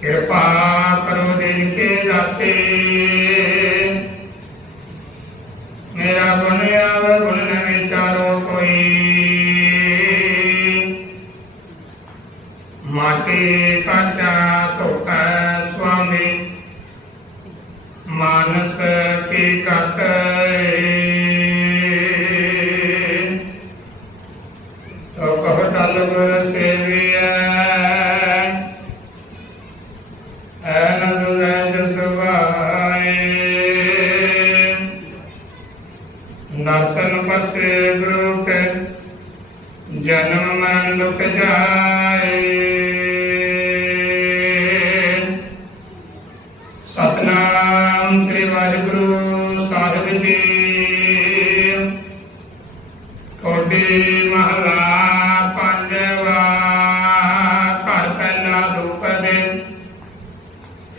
ਕਿਰਪਾ ਕਰੋ ਦਿਨ ਕੇ ਦਾਤੇ ਮੇਰਾ ਗੁਣ ਆਵ ਵਿਚਾਰੋ ਕੋਈ। ਮਾਤੇ ਕਾਟਾ ਧੋਖਾ ਸੁਆਮੀ। ਮਾਨਸ ਕੀ ਕਤ ਦਰਸ਼ਨ ਪਸੇ ਗੁਰੂ ਜਨਮ ਮਨ ਦੁਖ ਜਾਏ। ਸਤਨਾਮ ਸ੍ਰੀ ਵਾਹਿਗੁਰੂ ਸਾਹਿਬ ਜੀ। ਕੋਡੀ ਮਹਲਾ ਪੰਜਵਾ ਘਰ ਪਹਿਲਾ ਦੁਪਦੇ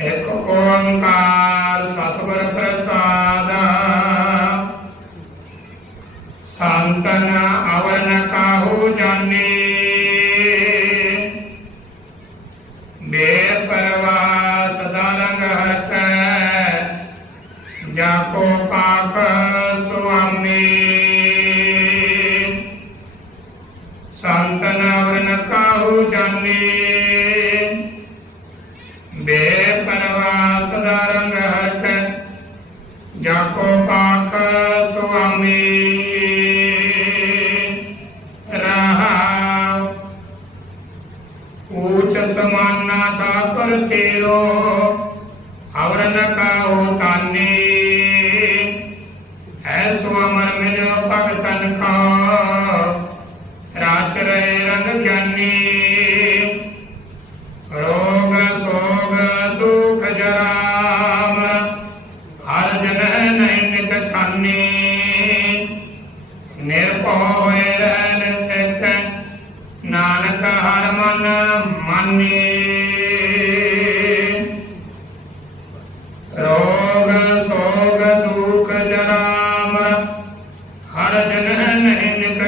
ਇੱਕ ਓੰਕਾਰ ਸਤਿਗੁਰ ਪ੍ਰਸਾਦ ਸੰਤਨ ਅਵਨ ਕਾਹੂ ਜਾਣੀ? ਬੇਪਰਵਾਹ ਸਦਾ ਰੰਗ ਹਟੈ ਜਾ ਕੋ ਪਾਖ ਸੁਆਮੀ। ਰਹਾਉ, ਊਚ ਸਮਾਨਾ ਦਾਪਰ ਤੇਰੋ, ਅਵਰਨ ਕਾਹੋ ਤਾਨੀ। ਐਸੋ ਅਮਰ ਮਿਲਿਓ ਭਗਤਨ ਕਾ। ਮਨ ਮਾਨੀ। ਰੋਗ ਸੋਗ ਦੁਖ ਜਰਾਮ ਹਰ ਜਨ ਨਹੀਂ ਨਿਤ